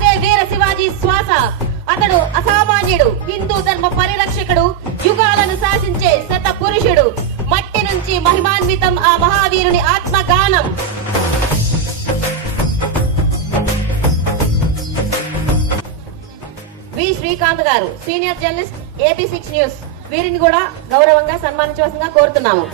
అదే వీర శివాజీ శ్వాస. అతడు అసామాన్యుడు, హిందూ ధర్మ పరిరక్షకుడు, యుగాలను శాసించే శత పురుషుడు. మట్టి నుంచి మహిమాన్వితం ఆ మహావీరుని ఆత్మగానం. వి శ్రీకాంత్ గారు, సీనియర్ జర్నలిస్ట్, AP6 న్యూస్. వీరిని కూడా గౌరవంగా సన్మానించవలసిందిగా కోరుతున్నాము.